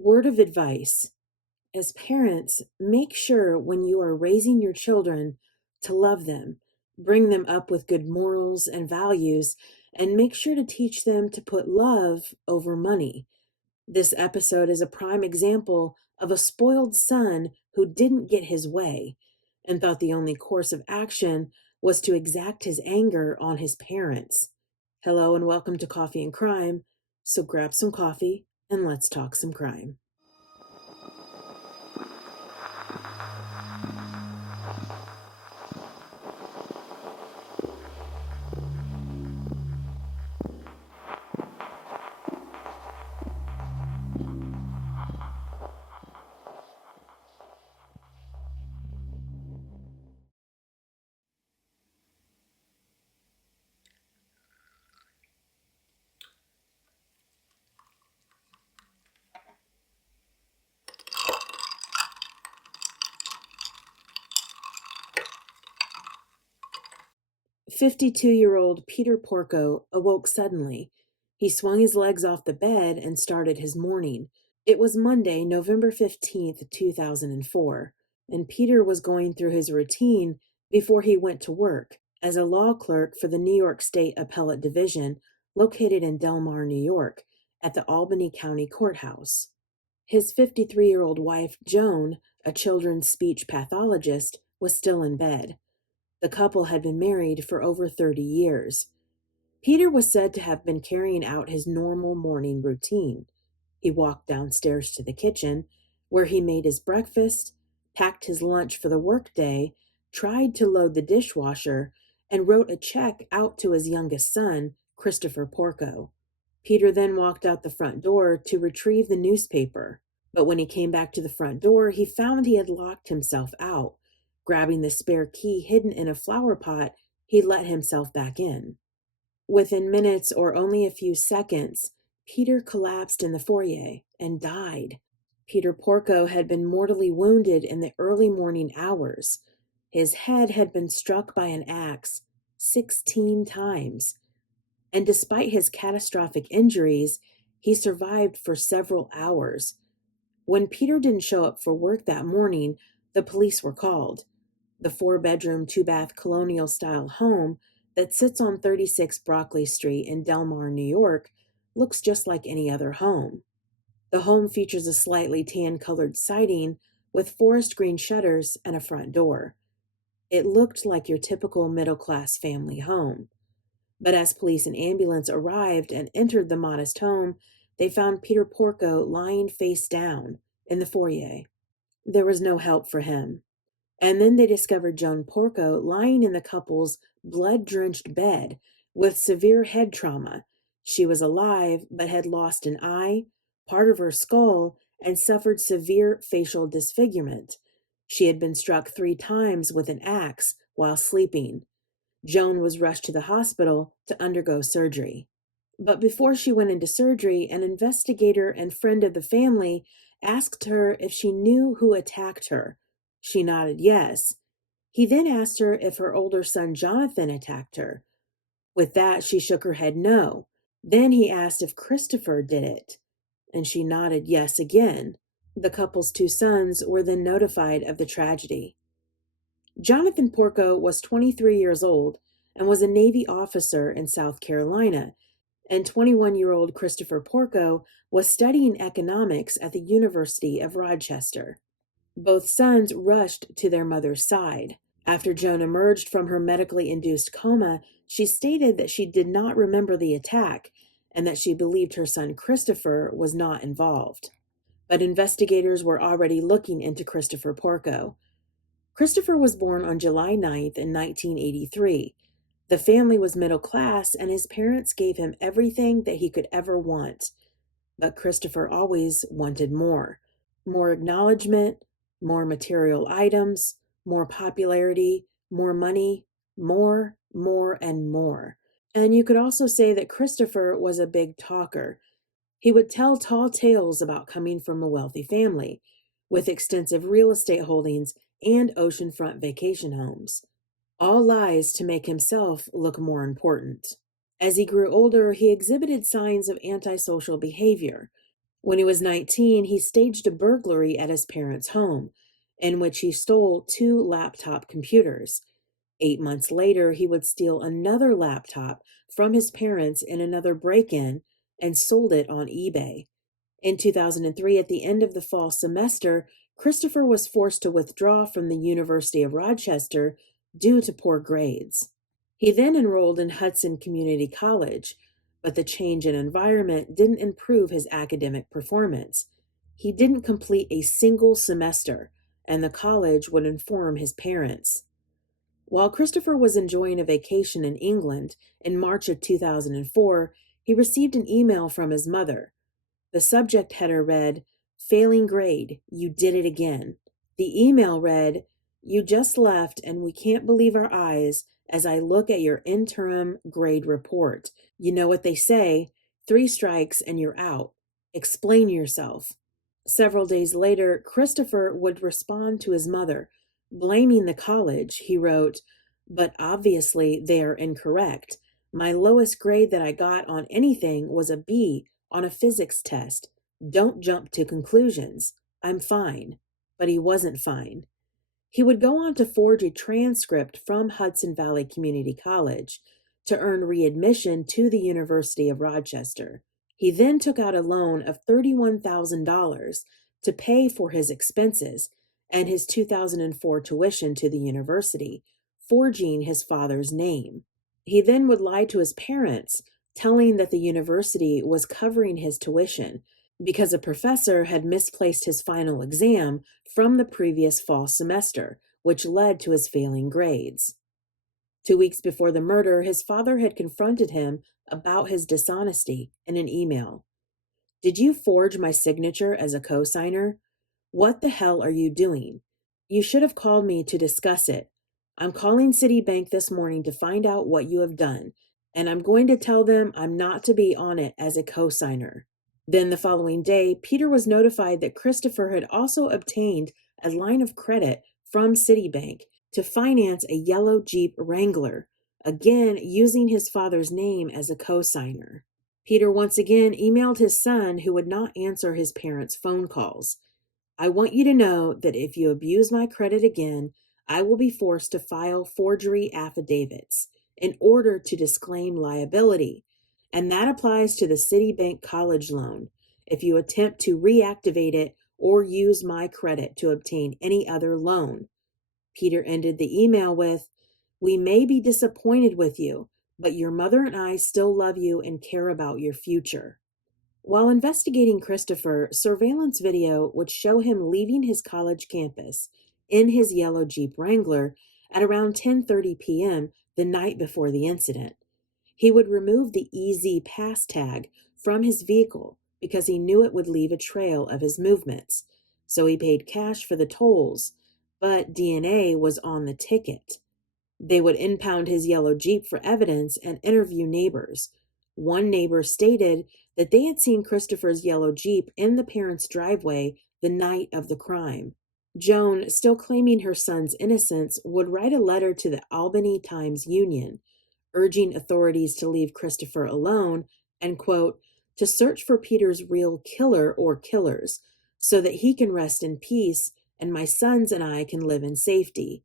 Word of advice. As parents, make sure when you are raising your children to love them, bring them up with good morals and values, and make sure to teach them to put love over money. This episode is a prime example of a spoiled son who didn't get his way and thought the only course of action was to exact his anger on his parents. Hello and welcome to Coffee and Crime. So grab some coffee and let's talk some crime. 52-year-old Peter Porco awoke suddenly. He swung his legs off the bed and started his morning. It was Monday, November 15th, 2004, and Peter was going through his routine before he went to work as a law clerk for the New York State Appellate Division located in Del Mar, New York, at the Albany County Courthouse. His 53-year-old wife, Joan, a children's speech pathologist, was still in bed. The couple had been married for over 30 years. Peter was said to have been carrying out his normal morning routine. He walked downstairs to the kitchen, where he made his breakfast, packed his lunch for the workday, tried to load the dishwasher, and wrote a check out to his youngest son, Christopher Porco. Peter then walked out the front door to retrieve the newspaper. But when he came back to the front door, he found he had locked himself out. Grabbing the spare key hidden in a flower pot, he let himself back in. Within minutes or only a few seconds, Peter collapsed in the foyer and died. Peter Porco had been mortally wounded in the early morning hours. His head had been struck by an axe 16 times. And despite his catastrophic injuries, he survived for several hours. When Peter didn't show up for work that morning, the police were called. The 4-bedroom, 2-bath colonial-style home that sits on 36 Broccoli Street in Del Mar, New York, looks just like any other home. The home features a slightly tan-colored siding with forest green shutters and a front door. It looked like your typical middle-class family home. But as police and ambulance arrived and entered the modest home, they found Peter Porco lying face down in the foyer. There was no help for him. And then they discovered Joan Porco lying in the couple's blood-drenched bed with severe head trauma. She was alive, but had lost an eye, part of her skull, and suffered severe facial disfigurement. She had been struck 3 times with an axe while sleeping. Joan was rushed to the hospital to undergo surgery. But before she went into surgery, an investigator and friend of the family asked her if she knew who attacked her. She nodded yes. He then asked her if her older son Jonathan attacked her. With that, she shook her head no. Then he asked if Christopher did it, and she nodded yes again. The couple's 2 sons were then notified of the tragedy. Jonathan Porco was 23 years old and was a Navy officer in South Carolina, and 21-year-old Christopher Porco was studying economics at the University of Rochester. Both sons rushed to their mother's side. After Joan emerged from her medically induced coma, she stated that she did not remember the attack and that she believed her son Christopher was not involved. But investigators were already looking into Christopher Porco. Christopher was born on July 9th in 1983. The family was middle class, and his parents gave him everything that he could ever want. But Christopher always wanted more. More acknowledgement, more material items, more popularity, more money, more, and more. And you could also say that Christopher was a big talker. He would tell tall tales about coming from a wealthy family, with extensive real estate holdings and oceanfront vacation homes. All lies to make himself look more important. As he grew older, he exhibited signs of antisocial behavior. When he was 19, he staged a burglary at his parents' home, in which he stole 2 laptop computers. 8 months later, he would steal another laptop from his parents in another break-in and sold it on eBay. In 2003, at the end of the fall semester, Christopher was forced to withdraw from the University of Rochester due to poor grades. He then enrolled in Hudson Community College, but the change in environment didn't improve his academic performance. He didn't complete a single semester, and the college would inform his parents. While Christopher was enjoying a vacation in England in March of 2004, he received an email from his mother. The subject header read, "Failing grade, you did it again." The email read, "You just left and we can't believe our eyes as I look at your interim grade report. You know what they say, 3 strikes and you're out. Explain yourself." Several days later, Christopher would respond to his mother. Blaming the college, he wrote, "But obviously they are incorrect. My lowest grade that I got on anything was a B on a physics test. Don't jump to conclusions. I'm fine." But he wasn't fine. He would go on to forge a transcript from Hudson Valley Community College to earn readmission to the University of Rochester. He then took out a loan of $31,000 to pay for his expenses and his 2004 tuition to the university, forging his father's name. He then would lie to his parents, telling that the university was covering his tuition because a professor had misplaced his final exam from the previous fall semester, which led to his failing grades. 2 weeks before the murder, his father had confronted him about his dishonesty in an email. "Did you forge my signature as a cosigner? What the hell are you doing? You should have called me to discuss it. I'm calling Citibank this morning to find out what you have done, and I'm going to tell them I'm not to be on it as a cosigner." Then the following day, Peter was notified that Christopher had also obtained a line of credit from Citibank to finance a yellow Jeep Wrangler, again using his father's name as a cosigner. Peter once again emailed his son, who would not answer his parents' phone calls. "I want you to know that if you abuse my credit again, I will be forced to file forgery affidavits in order to disclaim liability. And that applies to the Citibank college loan. If you attempt to reactivate it or use my credit to obtain any other loan." Peter ended the email with, "We may be disappointed with you, but your mother and I still love you and care about your future." While investigating Christopher, surveillance video would show him leaving his college campus in his yellow Jeep Wrangler at around 10:30 p.m. the night before the incident. He would remove the EZ pass tag from his vehicle because he knew it would leave a trail of his movements. So he paid cash for the tolls, but DNA was on the ticket. They would impound his yellow Jeep for evidence and interview neighbors. One neighbor stated that they had seen Christopher's yellow Jeep in the parents' driveway the night of the crime. Joan, still claiming her son's innocence, would write a letter to the Albany Times-Union, urging authorities to leave Christopher alone and, quote, "to search for Peter's real killer or killers so that he can rest in peace and my sons and I can live in safety."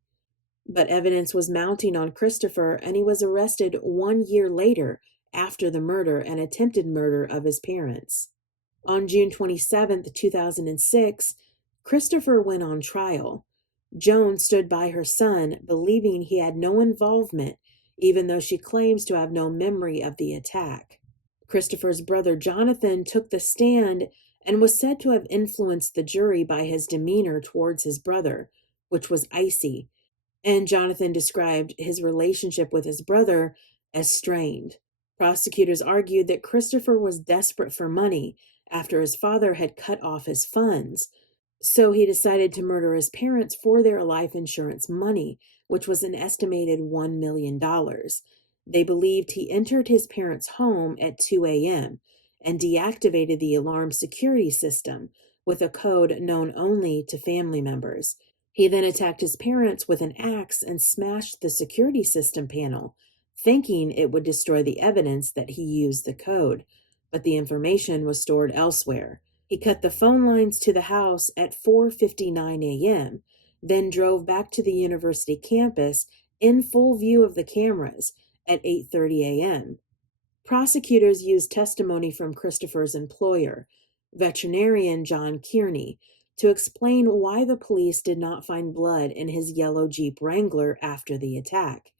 But evidence was mounting on Christopher, and he was arrested 1 year later after the murder and attempted murder of his parents. On June 27, 2006, Christopher went on trial. Joan stood by her son, believing he had no involvement, even though she claims to have no memory of the attack. Christopher's brother Jonathan took the stand and was said to have influenced the jury by his demeanor towards his brother, which was icy, and Jonathan described his relationship with his brother as strained. Prosecutors argued that Christopher was desperate for money after his father had cut off his funds, so he decided to murder his parents for their life insurance money, which was an estimated $1 million. They believed he entered his parents' home at 2 a.m. and deactivated the alarm security system with a code known only to family members. He then attacked his parents with an axe and smashed the security system panel, thinking it would destroy the evidence that he used the code, but the information was stored elsewhere. He cut the phone lines to the house at 4:59 a.m., then drove back to the university campus in full view of the cameras at 8:30 a.m. Prosecutors used testimony from Christopher's employer, veterinarian John Kearney, to explain why the police did not find blood in his yellow Jeep Wrangler after the attack.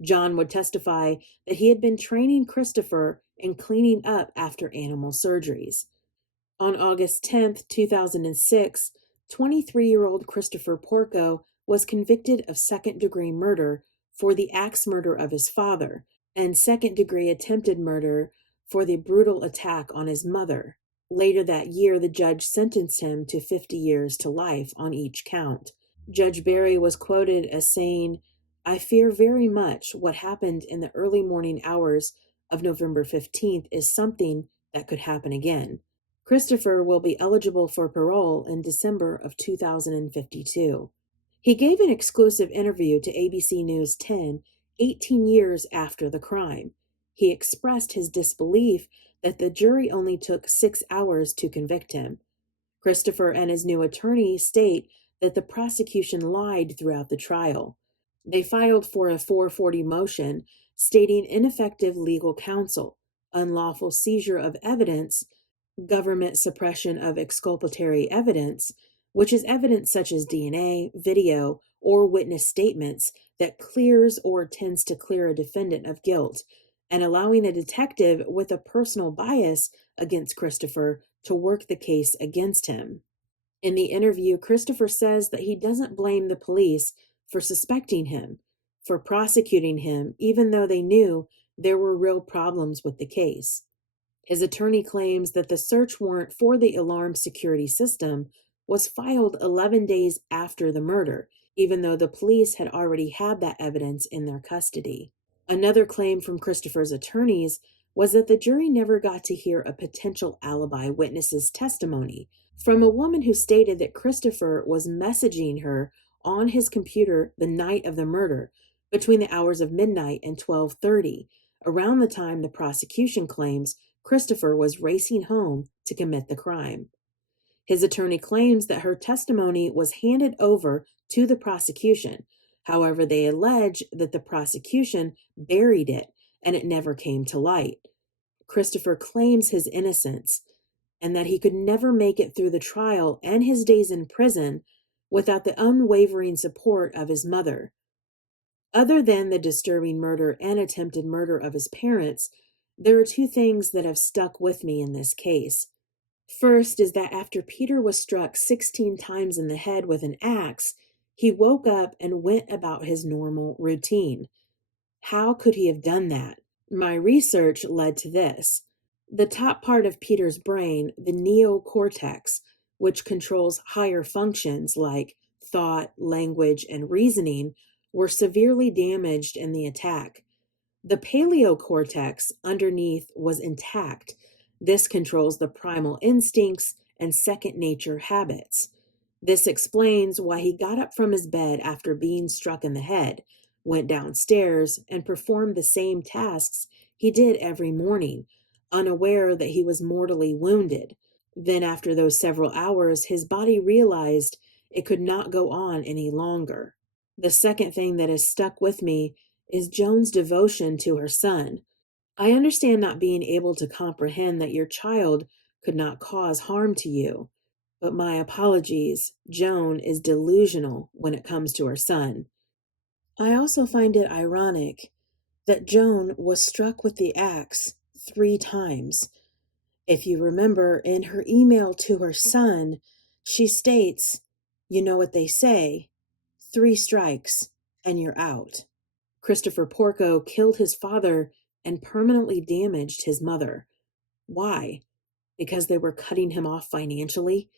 John would testify that he had been training Christopher in cleaning up after animal surgeries. On August 10, 2006, 23-year-old Christopher Porco was convicted of second-degree murder for the axe murder of his father and second-degree attempted murder for the brutal attack on his mother. Later that year, the judge sentenced him to 50 years to life on each count. Judge Barry was quoted as saying, "I fear very much what happened in the early morning hours of November 15th is something that could happen again." Christopher will be eligible for parole in December of 2052. He gave an exclusive interview to ABC News 10, 18 years after the crime. He expressed his disbelief that the jury only took 6 hours to convict him. Christopher and his new attorney state that the prosecution lied throughout the trial. They filed for a 440 motion stating ineffective legal counsel, unlawful seizure of evidence, government suppression of exculpatory evidence, which is evidence such as DNA, video, or witness statements that clears or tends to clear a defendant of guilt, and allowing a detective with a personal bias against Christopher to work the case against him. In the interview, Christopher says that he doesn't blame the police for suspecting him, for prosecuting him, even though they knew there were real problems with the case. His attorney claims that the search warrant for the alarm security system was filed 11 days after the murder, even though the police had already had that evidence in their custody. Another claim from Christopher's attorneys was that the jury never got to hear a potential alibi witness's testimony from a woman who stated that Christopher was messaging her on his computer the night of the murder between the hours of midnight and 12:30, around the time the prosecution claims Christopher was racing home to commit the crime. His attorney claims that her testimony was handed over to the prosecution. However, they allege that the prosecution buried it and it never came to light. Christopher claims his innocence and that he could never make it through the trial and his days in prison without the unwavering support of his mother. Other than the disturbing murder and attempted murder of his parents, there are two things that have stuck with me in this case. First is that after Peter was struck 16 times in the head with an axe, he woke up and went about his normal routine. How could he have done that? My research led to this. The top part of Peter's brain, the neocortex, which controls higher functions like thought, language, and reasoning, were severely damaged in the attack. The paleocortex underneath was intact. This controls the primal instincts and second nature habits. This explains why he got up from his bed after being struck in the head, went downstairs, and performed the same tasks he did every morning, unaware that he was mortally wounded. Then, after those several hours, his body realized it could not go on any longer. The second thing that has stuck with me is Joan's devotion to her son. I understand not being able to comprehend that your child could not cause harm to you, but my apologies, Joan is delusional when it comes to her son. I also find it ironic that Joan was struck with the axe 3 times. If you remember, in her email to her son, she states, "You know what they say, 3 strikes and you're out." Christopher Porco killed his father and permanently damaged his mother. Why? Because they were cutting him off financially?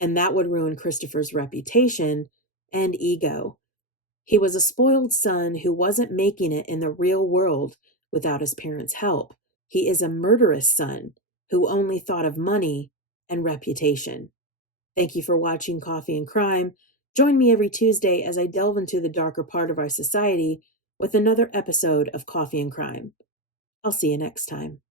And that would ruin Christopher's reputation and ego. He was a spoiled son who wasn't making it in the real world without his parents' help. He is a murderous son who only thought of money and reputation. Thank you for watching Coffee and Crime. Join me every Tuesday as I delve into the darker part of our society with another episode of Coffee and Crime. I'll see you next time.